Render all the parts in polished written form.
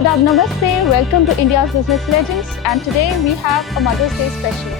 Adab Namaste, welcome to India's Business Legends, and today we have a Mother's Day special.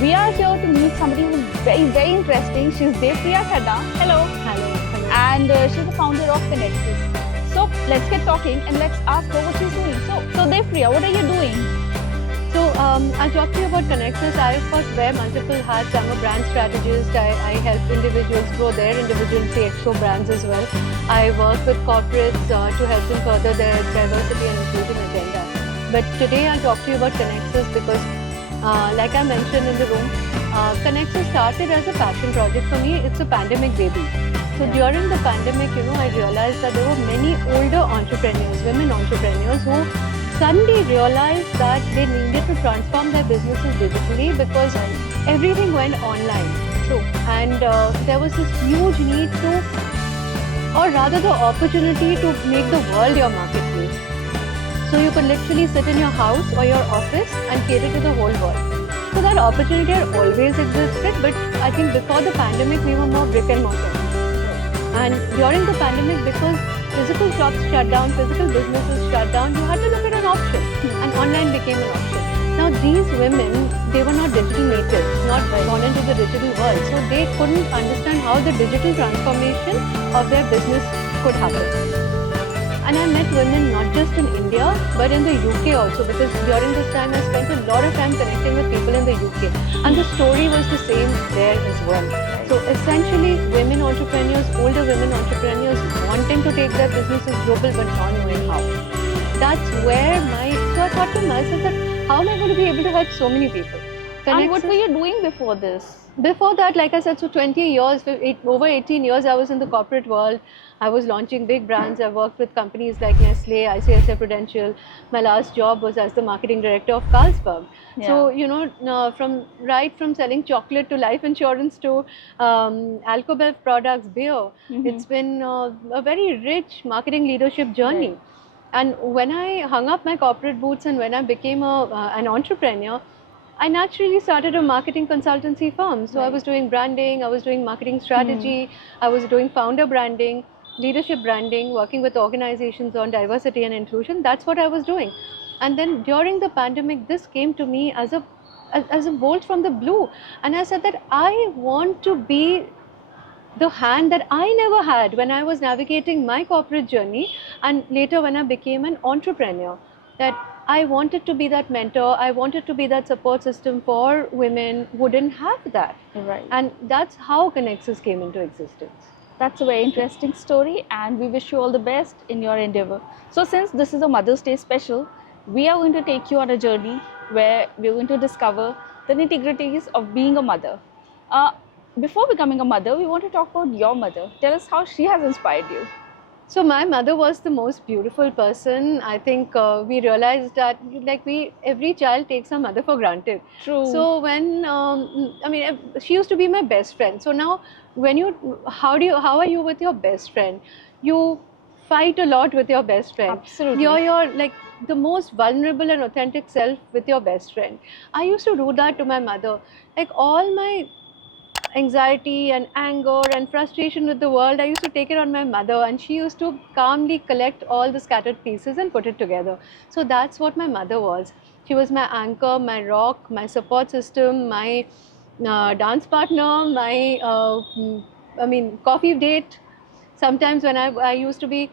We are here to meet somebody who's very interesting. She's Devpriya Chadha. Hello. Hello. And she's the founder of Connexus. So let's get talking and let's ask her what she's doing. So Devpriya, what are you doing? So I'll talk to you about Connexus. I of course wear multiple hats. I'm a brand strategist. I help individuals grow their individual CXO brands as well. I work with corporates to help them further their diversity and inclusion agenda. But today I'll talk to you about Connexus because like I mentioned in the room, Connexus started as a passion project for me. It's a pandemic baby. So during the pandemic, I realized that there were many older entrepreneurs, women entrepreneurs who suddenly realized that they needed to transform their businesses digitally because everything went online. True. And there was this huge need to, or rather the opportunity to make the world your marketplace. So you could literally sit in your house or your office and cater to the whole world. So that opportunity had always existed, but I think before the pandemic we were more brick and mortar. And during the pandemic, because physical shops shut down, physical businesses shut down, you had to look at an option, and online became an option. Now these women, they were not digital natives, not born into the digital world, so they couldn't understand how the digital transformation of their business could happen. And I met women not just in India, but in the UK also, because during this time I spent a lot of time connecting with people in the UK. And the story was the same there as well. So essentially, women entrepreneurs, older women entrepreneurs wanting to take their businesses global but not knowing how. That's where so I thought to myself that how am I going to be able to help so many people? And what were you doing before this? Before that, like I said, so 20 years, over 18 years I was in the corporate world. I was launching big brands. I worked with companies like Nestle, ICICI Prudential. My last job was as the marketing director of Carlsberg. Yeah. So, from selling chocolate to life insurance to Alcobev products, beer, it's been a very rich marketing leadership journey. Right. And when I hung up my corporate boots and when I became an entrepreneur, I naturally started a marketing consultancy firm. So I was doing branding, I was doing marketing strategy, I was doing founder branding, leadership branding, working with organizations on diversity and inclusion. That's what I was doing. And then during the pandemic, this came to me as a bolt from the blue. And I said that I want to be the hand that I never had when I was navigating my corporate journey and later when I became an entrepreneur. That I wanted to be that mentor, I wanted to be that support system for women who didn't have that. Right. And that's how Connexus came into existence. That's a very interesting story, and we wish you all the best in your endeavor. So since this is a Mother's Day special, we are going to take you on a journey where we're going to discover the nitty-gritties of being a mother. Before becoming a mother, we want to talk about your mother. Tell us how she has inspired you. So my mother was the most beautiful person. I think we realized that every child takes her mother for granted. True. So when she used to be my best friend. So now how are you with your best friend? You fight a lot with your best friend. Absolutely. You're like the most vulnerable and authentic self with your best friend. I used to do that to my mother. Like all my anxiety and anger and frustration with the world, I used to take it on my mother, and she used to calmly collect all the scattered pieces and put it together. So that's what my mother was. She was my anchor, my rock, my support system, my dance partner, my coffee date. Sometimes when I used to be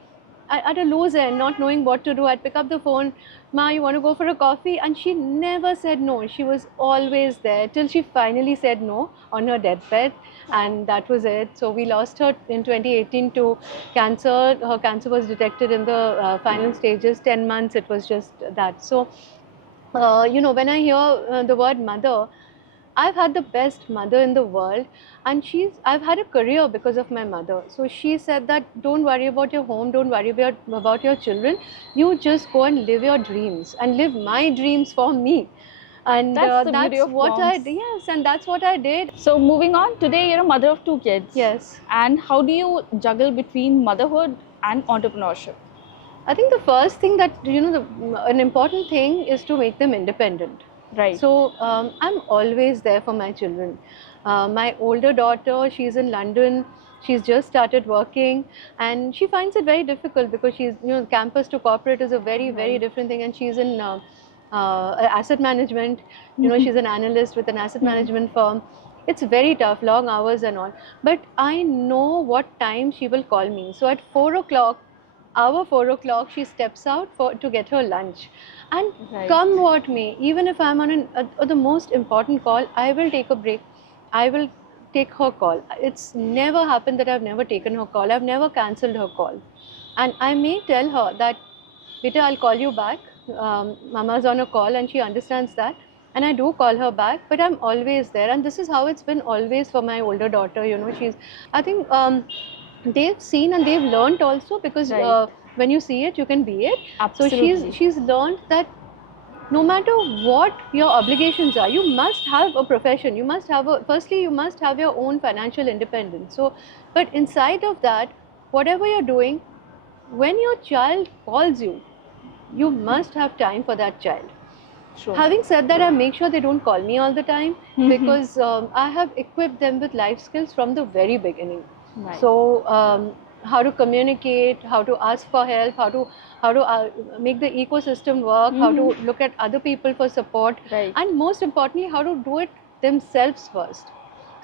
at a loose end, not knowing what to do, I'd pick up the phone, Ma, you want to go for a coffee? And she never said no. She was always there till she finally said no on her deathbed, and that was it. So we lost her in 2018 to cancer. Her cancer was detected in the final stages, 10 months, it was just that. So, when I hear the word mother, I've had the best mother in the world, and I've had a career because of my mother. So she said that don't worry about your home, don't worry about your children. You just go and live your dreams and live my dreams for me. And That's the beauty of what moms. yes, and that's what I did. So moving on, today you're a mother of 2 kids. Yes. And how do you juggle between motherhood and entrepreneurship? I think the first thing that, an important thing is to make them independent. Right. So I'm always there for my children. My older daughter, she's in London. She's just started working, and she finds it very difficult because she's, campus to corporate is a very, very Right. different thing, and she's in asset management. She's an analyst with an asset management firm. It's very tough, long hours and all. But I know what time she will call me. So at 4 o'clock, our 4 o'clock, she steps out to get her lunch. And Right. come what may, even if I'm on the most important call, I will take a break. I will take her call. It's never happened that I've never taken her call. I've never cancelled her call. And I may tell her that, Beta, I'll call you back. Mama's on a call and she understands that. And I do call her back, but I'm always there. And this is how it's been always for my older daughter. I think they've seen and they've learned also, because Right. when you see it, you can be it. Absolutely. So she's learned that no matter what your obligations are, you must have a profession. You must have firstly, you must have your own financial independence. So, but inside of that, whatever you're doing, when your child calls you, you must have time for that child. Sure. Having said that, I make sure they don't call me all the time, Mhm. because I have equipped them with life skills from the very beginning. Right. So how to communicate, how to ask for help, how to make the ecosystem work, how to look at other people for support, Right. and most importantly, how to do it themselves first.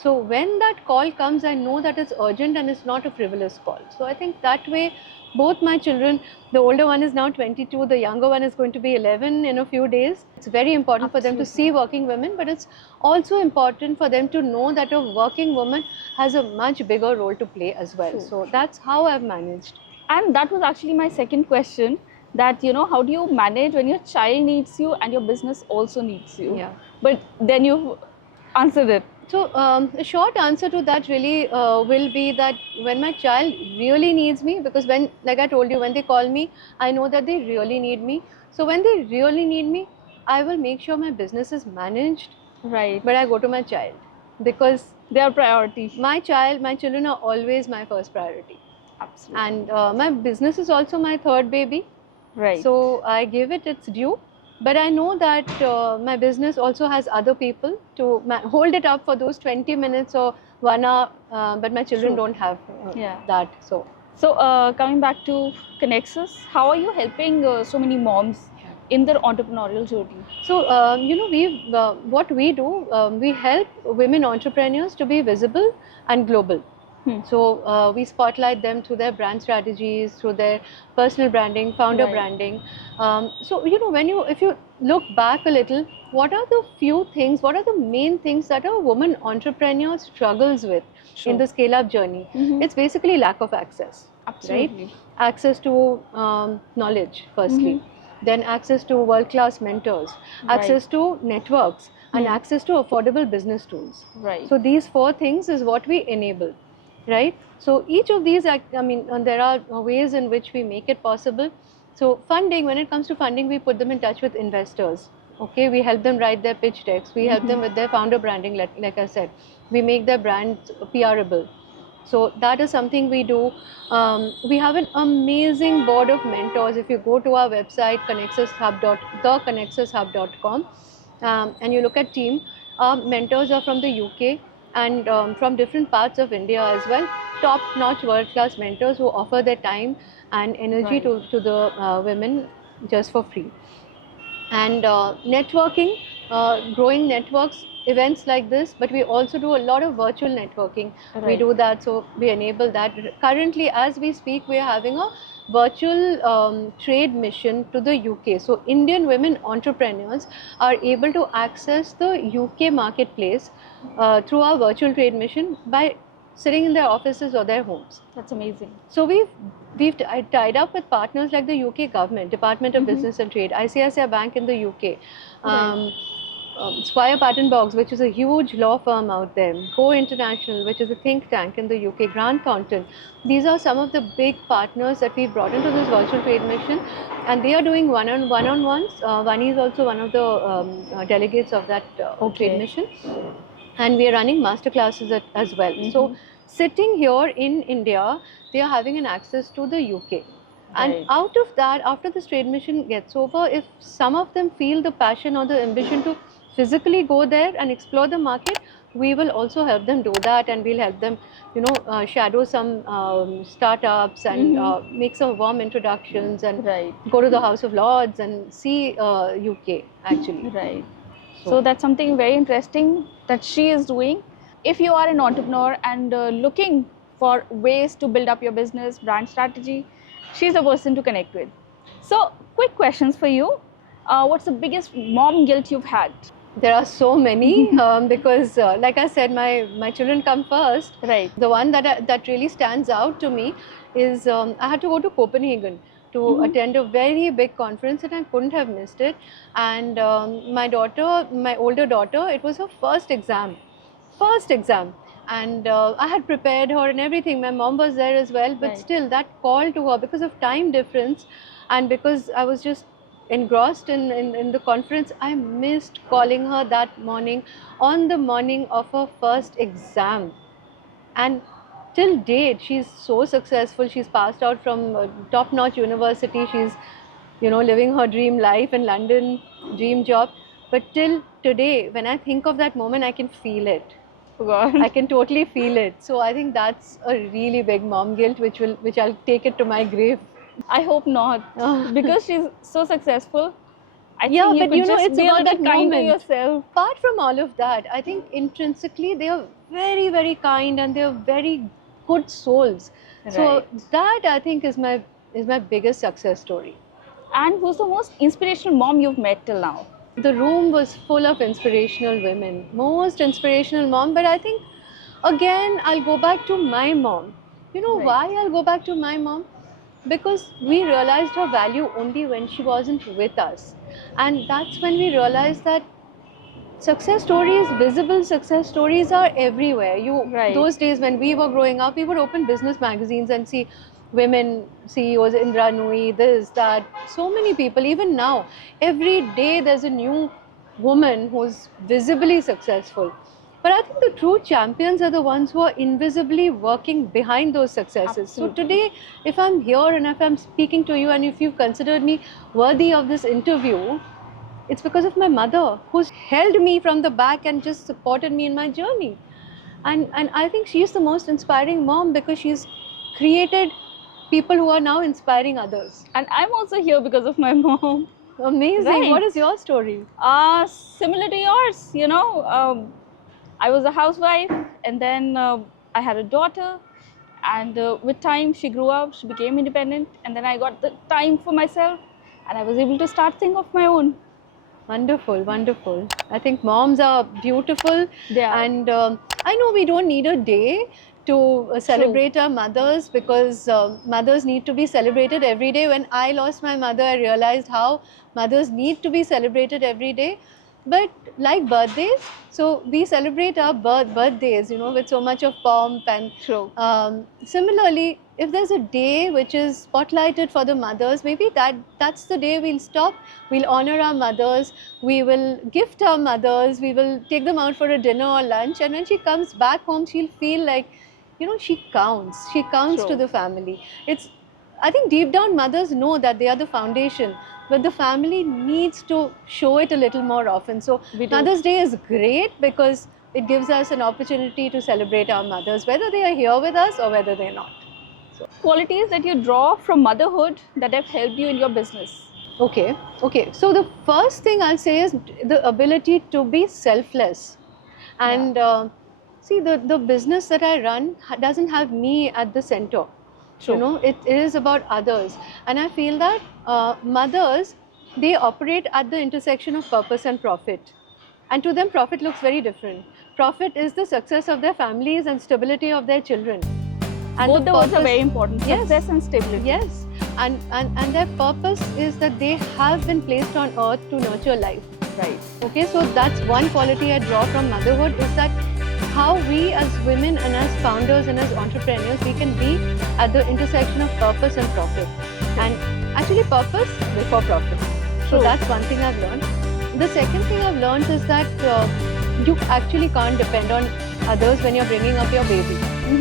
So when that call comes, I know that it's urgent and it's not a frivolous call. So I think that way, both my children, the older one is now 22, the younger one is going to be 11 in a few days. It's very important for them to see working women, but it's also important for them to know that a working woman has a much bigger role to play as well. True. So that's how I've managed. And that was actually my second question, that how do you manage when your child needs you and your business also needs you? Yeah. But then you answered it. So the short answer to that really will be that when my child really needs me, because when, like I told you, when they call me, I know that they really need me. So when they really need me, I will make sure my business is managed, Right. but I go to my child, because They are priority. my children are always my first priority. Absolutely. And my business is also my third baby. Right. So I give it its due. But I know that my business also has other people to hold it up for those 20 minutes or 1 hour. But my children True. don't have Yeah. that. So coming back to Connexus, how are you helping so many moms in their entrepreneurial journey? So, what we do, we help women entrepreneurs to be visible and global. So we spotlight them through their brand strategies, through their personal branding, founder Right. branding. So if you look back a little, what are the main things that a woman entrepreneur struggles with Sure. in the scale-up journey? Mhm. It's basically lack of access. Absolutely. Right? Access to knowledge, firstly. Then access to world-class mentors, access to networks, and access to affordable business tools. Right. So these 4 things is what we enable, right? So each of these, there are ways in which we make it possible. So funding, when it comes to funding, we put them in touch with investors. Okay, we help them write their pitch decks. We help them with their founder branding, like I said. We make their brands PRable. So that is something we do. We have an amazing board of mentors. If you go to our website, theconnexushub.com, and you look at team, our mentors are from the UK and from different parts of India as well. Top-notch world-class mentors who offer their time and energy Right. to the women just for free. And networking, growing networks, events like this, but we also do a lot of virtual networking. We Right. do that, so we enable that. Currently, as we speak, we are having a virtual trade mission to the UK. So Indian women entrepreneurs are able to access the UK marketplace through our virtual trade mission by sitting in their offices or their homes. That's amazing. So we've tied up with partners like the UK government, Department of Business and Trade, ICICI Bank in the UK, Squire Patton Boggs, which is a huge law firm out there, Go International, which is a think tank in the UK, Grant Thornton. These are some of the big partners that we've brought into this virtual trade mission, and they are doing one-on-ones. Vani is also one of the delegates of that trade mission. And we are running master classes as well. So sitting here in India, they are having an access to the UK. And Right. out of that, after this trade mission gets over, if some of them feel the passion or the ambition to physically go there and explore the market, we will also help them do that, and we'll help them, shadow some startups and make some warm introductions and Right. go to the House of Lords and see UK actually. Right. So that's something very interesting that she is doing. If you are an entrepreneur and looking for ways to build up your business, brand strategy, she's the person to connect with. So, quick questions for you. What's the biggest mom guilt you've had? There are so many because, like I said, my children come first. Right. The one that really stands out to me is I had to go to Copenhagen to attend a very big conference, and I couldn't have missed it. And my older daughter, it was her first exam, and I had prepared her and everything. My mom was there as well, but Right. still that call to her, because of time difference and because I was just engrossed in the conference, I missed calling her that morning, on the morning of her first exam. And till date, she's so successful. She's passed out from a top-notch university. She's, living her dream life in London, dream job. But till today, when I think of that moment, I can feel it. Oh God. I can totally feel it. So I think that's a really big mom guilt, which I'll take it to my grave. I hope not, because she's so successful. I Yeah, think you but could just it's be a about little that kind to moment. yourself. Apart from all of that, I think intrinsically they are very, very kind and they are very good souls. So Right. that I think is my biggest success story. And who's the most inspirational mom you've met till now? The room was full of inspirational women, most inspirational mom. But I think again I'll go back to my mom. You know Right. why I'll go back to my mom? Because we realized her value only when she wasn't with us, and that's when we realized that success stories, visible success stories, are everywhere. Right. Those days when we were growing up, we would open business magazines and see women CEOs, Indra Nui, this, that, so many people. Even now, every day there's a new woman who's visibly successful. But I think the true champions are the ones who are invisibly working behind those successes. So Absolutely. today, if I'm here and if I'm speaking to you and if you've considered me worthy of this interview, it's because of my mother, who's held me from the back and just supported me in my journey. And I think she's the most inspiring mom because she's created people who are now inspiring others. And I'm also here because of my mom. Amazing. Right. What is your story? Similar to yours, I was a housewife, and then I had a daughter, and with time she grew up, she became independent, and then I got the time for myself, and I was able to start things of my own. Wonderful, wonderful. I think moms are beautiful. They are. And I know we don't need a day to celebrate our mothers, because mothers need to be celebrated every day. When I lost my mother, I realized how mothers need to be celebrated every day. But like birthdays, so we celebrate our birthdays, with so much of pomp. And True. similarly, if there's a day which is spotlighted for the mothers, maybe that's the day we'll stop. We'll honor our mothers. We will gift our mothers. We will take them out for a dinner or lunch. And when she comes back home, she'll feel like, she counts. She counts to True. the family. I think deep down mothers know that they are the foundation, but the family needs to show it a little more often. So We do. Mother's Day is great because it gives us an opportunity to celebrate our mothers, whether they are here with us or whether they're not. Qualities that you draw from motherhood that have helped you in your business. Okay. So the first thing I'll say is the ability to be selfless. And see, the business that I run doesn't have me at the center. True. It is about others. And I feel that mothers, they operate at the intersection of purpose and profit. And to them, profit looks very different. Profit is the success of their families and stability of their children. And Both the words are purpose- very important. Yes. Success and stability. Yes, and their purpose is that they have been placed on earth to nurture life. Right. Okay, so that's one quality I draw from motherhood, is that how we as women and as founders and as entrepreneurs, we can be at the intersection of purpose and profit. And actually purpose before profit. So True. that's one thing I've learned. The second thing I've learned is that you actually can't depend on others when you're bringing up your baby.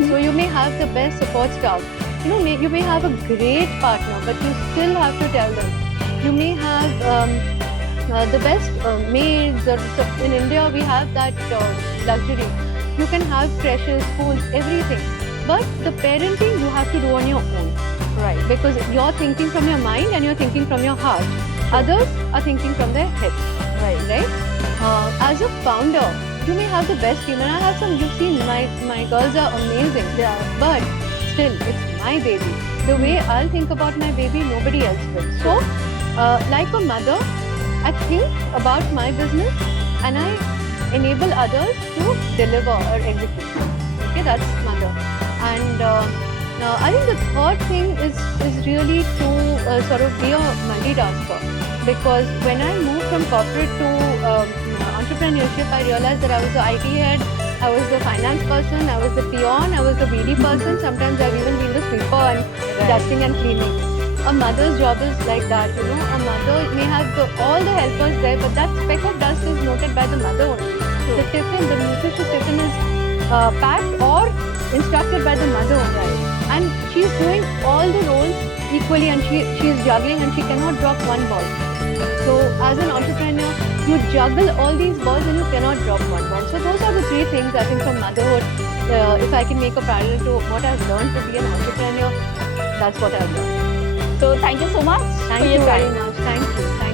So you may have the best support staff. You may have a great partner, but you still have to tell them. You may have the best maids, or so in India we have that luxury. You can have crashes, schools, everything. But the parenting you have to do on your own, Right. because you're thinking from your mind and you're thinking from your heart. Others are thinking from their head, right? As a founder, you may have the best team, and I have some. You've seen my girls are amazing. Yeah. But still, it's my baby. The way I'll think about my baby, nobody else will. So, like a mother, I think about my business and I enable others to deliver or execute. Okay, that's mother. And I think the third thing is really to sort of be a multitasker, because when I moved from corporate to entrepreneurship, I realized that I was the IT head, I was the finance person, I was the peon, I was the BD person. Sometimes I've even been the sweeper and dusting and cleaning. A mother's job is like that, you know. A mother may have all the helpers there, but that speck of dust is noted by the mother only. The tiffin, the nutritious tiffin is packed or instructed by the mother only. And she's doing all the roles equally, and she is juggling, and she cannot drop one ball. So as an entrepreneur, you juggle all these balls and you cannot drop one ball. So those are the three things I think from motherhood. If I can make a parallel to what I've learned to be an entrepreneur, that's what I've learned. So thank you so much Thank for you your very time. much. Thank you.